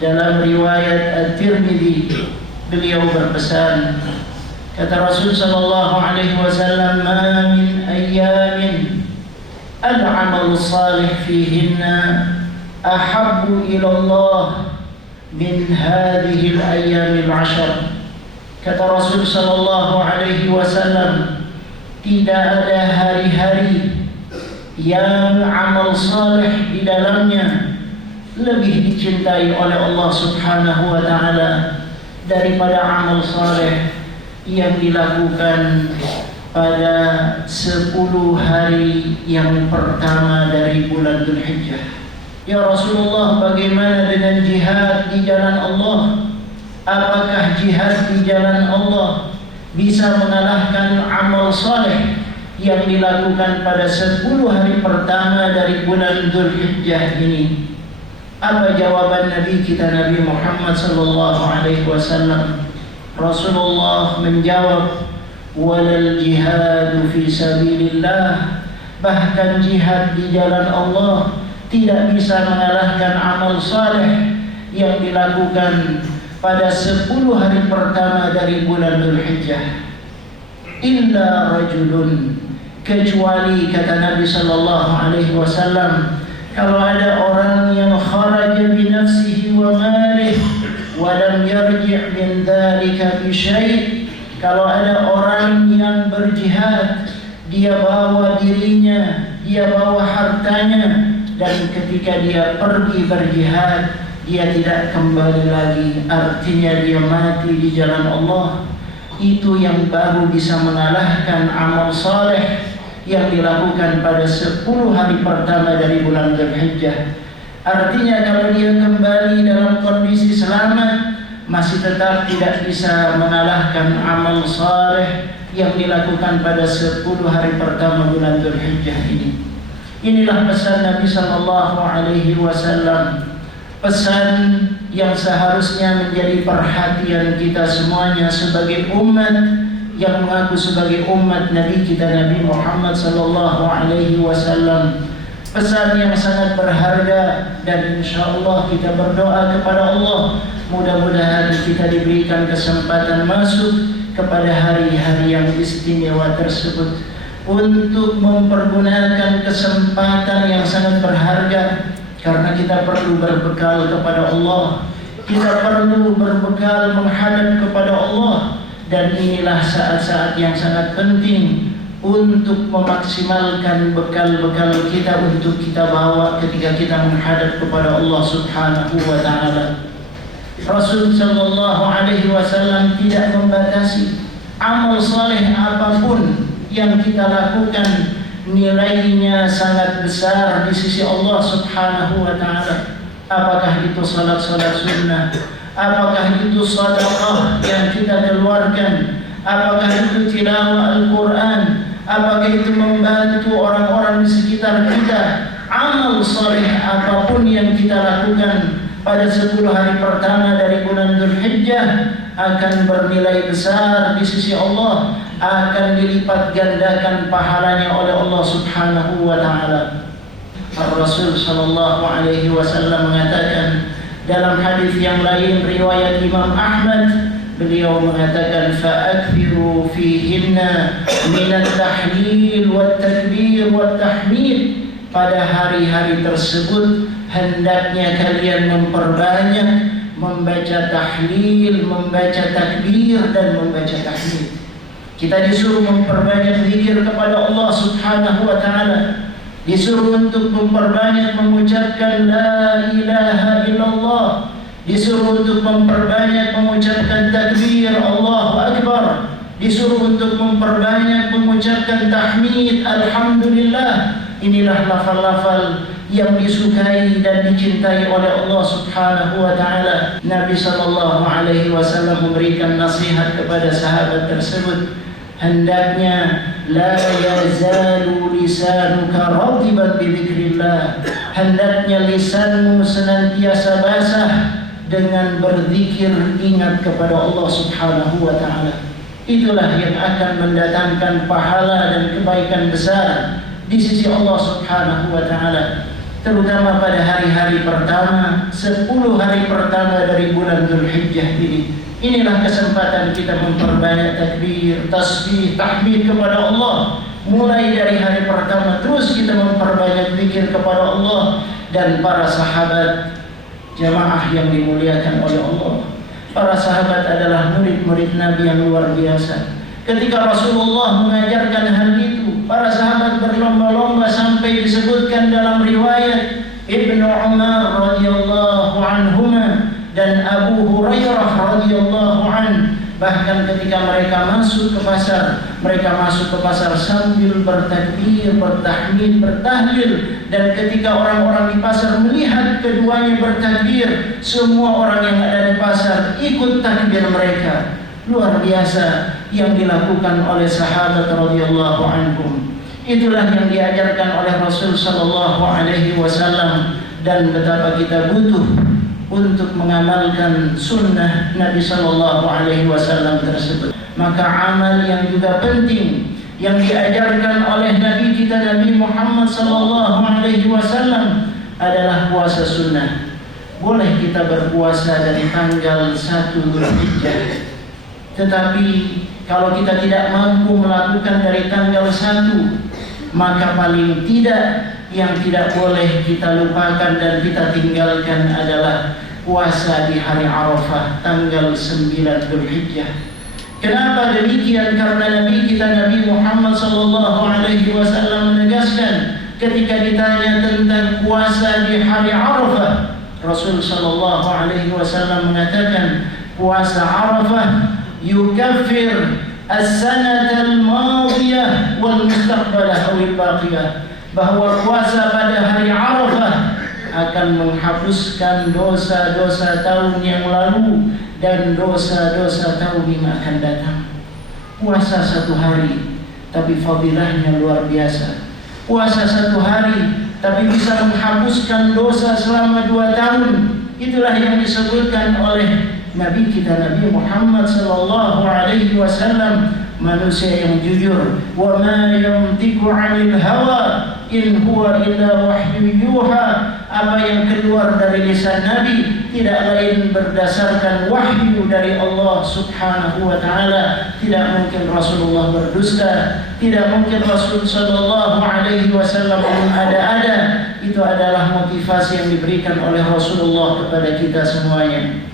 Dalam riwayat At-Tirmidzi, beliau berpesan, kata Rasul sallallahu alaihi wasallam, "Ma min ayyamin al-'amalu salih fihinna ahabbu ila Allah min hadhihi al-ayyam al-'ashr." Kata Rasul sallallahu alaihi wasallam, tidak ada hari-hari yang amal saleh di dalamnya lebih dicintai oleh Allah Subhanahu wa taala daripada amal saleh yang dilakukan pada 10 hari yang pertama dari bulan Dzulhijjah. Ya Rasulullah, bagaimana dengan jihad di jalan Allah? Apakah jihad di jalan Allah bisa mengalahkan amal saleh yang dilakukan pada 10 hari pertama dari bulan Dzulhijjah ini? Apa jawaban Nabi kita, Nabi Muhammad sallallahu alaihi wasallam? Rasulullah menjawab, "Walal jihadu fi sabilillah." Bahkan jihad di jalan Allah tidak bisa mengalahkan amal saleh yang dilakukan pada 10 hari pertama dari bulan Dzulhijjah. Illa rajulun, kecuali kata Nabi sallallahu alaihi wasallam, kalau ada orang yang kharaja bi nafsihi wa malihi wa lam yarji' min dzalika bi syai', kalau ada orang yang berjihad, dia bawa dirinya, dia bawa hartanya, dan ketika dia pergi berjihad dia tidak kembali lagi, artinya dia mati di jalan Allah, itu yang baru bisa mengalahkan amal saleh yang dilakukan pada 10 hari pertama dari bulan Dzulhijjah. Artinya kalau dia kembali dalam kondisi selamat, masih tetap tidak bisa mengalahkan amal saleh yang dilakukan pada 10 hari pertama bulan Dzulhijjah ini. Inilah pesan Nabi sallallahu alaihi wasallam, pesan yang seharusnya menjadi perhatian kita semuanya sebagai umat yang mengaku sebagai umat Nabi kita, Nabi Muhammad sallallahu alaihi wasallam. Pesan yang sangat berharga, dan insyaallah kita berdoa kepada Allah mudah-mudahan kita diberikan kesempatan masuk kepada hari-hari yang istimewa tersebut untuk mempergunakan kesempatan yang sangat berharga, karena kita perlu berbekal kepada Allah, kita perlu berbekal menghadap kepada Allah. Dan inilah saat-saat yang sangat penting untuk memaksimalkan bekal-bekal kita untuk kita bawa ketika kita menghadap kepada Allah Subhanahu wa taala. Rasul sallallahu alaihi wasallam tidak membatasi amal saleh apapun yang kita lakukan, nilainya sangat besar di sisi Allah Subhanahu wa taala. Apakah itu salat-salat sunnah, apakah itu sedekah yang kita keluarkan, apakah itu tilawah Al-Quran, apakah itu membantu orang-orang di sekitar kita, amal saleh apapun yang kita lakukan pada 10 hari pertama dari bulan Dzulhijjah akan bernilai besar di sisi Allah, akan dilipat gandakan pahalanya oleh Allah Subhanahu wa taala. Rasul sallallahu alaihi wasallam mengatakan dalam hadis yang lain riwayat Imam Ahmad, beliau mengatakan, "Fa'akthiru fihinna min at-tahlil wat-takbir wat-tahmid." Pada hari-hari tersebut hendaknya kalian memperbanyak membaca tahlil, membaca takbir, dan membaca tahmid. Kita disuruh memperbanyak zikir kepada Allah Subhanahu wa taala, disuruh untuk memperbanyak mengucapkan la ilaha illallah, disuruh untuk memperbanyak mengucapkan takbir Allahu Akbar, disuruh untuk memperbanyak mengucapkan tahmid alhamdulillah. Inilah lafal-lafal yang disukai dan dicintai oleh Allah Subhanahu wa taala. Nabi sallallahu alaihi wasallam memberikan nasihat kepada sahabat tersebut, hendaknya la yazalu lisanuka ratiban bi dzikrillah, hendaknya lisanmu senantiasa basah dengan berzikir, ingat kepada Allah Subhanahu wa taala. Itulah yang akan mendatangkan pahala dan kebaikan besar di sisi Allah Subhanahu wa taala. terutama pada hari-hari pertama, 10 hari pertama dari bulan Dzulhijjah ini. Inilah kesempatan kita memperbanyak takbir, tasbih, tahmid kepada Allah. Mulai dari hari pertama terus kita memperbanyak zikir kepada Allah. Dan para sahabat jamaah yang dimuliakan oleh Allah, para sahabat adalah murid-murid Nabi yang luar biasa. Ketika Rasulullah mengajarkan hal itu, para sahabat berlomba-lomba sampai disebutkan dalam riwayat Ibnu Umar radhiyallahu anhuma dan Abu Hurairah radhiyallahu an, bahkan ketika mereka masuk ke pasar, mereka masuk ke pasar sambil bertakbir, bertahmid, bertahlil. Dan ketika orang-orang di pasar melihat keduanya bertakbir, semua orang yang ada di pasar ikut takbir mereka. Luar biasa yang dilakukan oleh sahabat radhiyallahu anhum. Itulah yang diajarkan oleh Rasul sallallahu alaihi wasallam, dan betapa kita butuh untuk mengamalkan sunnah Nabi sallallahu alaihi wasallam tersebut. Maka amal yang juga penting yang diajarkan oleh Nabi kita Nabi Muhammad sallallahu alaihi wasallam adalah puasa sunnah. Boleh kita berpuasa dari tanggal 1 Dzulhijjah, tetapi kalau kita tidak mampu melakukan dari tanggal 1, maka paling tidak yang tidak boleh kita lupakan dan kita tinggalkan adalah puasa di hari Arafah tanggal 9 Dzulhijjah. Kenapa demikian? Karena Nabi kita Nabi Muhammad sallallahu alaihi wasallam menegaskan ketika ditanya tentang puasa di hari Arafah, Rasul sallallahu alaihi wasallam mengatakan puasa Arafah yukaffir as-sanata al-madiyah wal mustaqbalah wal baqiyah, bahwa puasa pada hari Arafah akan menghapuskan dosa-dosa tahun yang lalu dan dosa-dosa tahun yang akan datang. Puasa 1 hari tapi fadilahnya luar biasa. Puasa 1 hari tapi bisa menghapuskan dosa selama 2 tahun. Itulah yang disebutkan oleh Nabi kita Nabi Muhammad sallallahu alaihi wasallam, manusia yang jujur. Wa ma yantiqu 'anil hawa in huwa illa wahyu yuha. Apa yang keluar dari lisan Nabi tidak lain berdasarkan wahyu dari Allah subhanahu wa ta'ala. Tidak mungkin Rasulullah berdusta, tidak mungkin Rasul sallallahu alaihi wasallam mengada-ada. Itu adalah motivasi yang diberikan oleh Rasulullah kepada kita semuanya.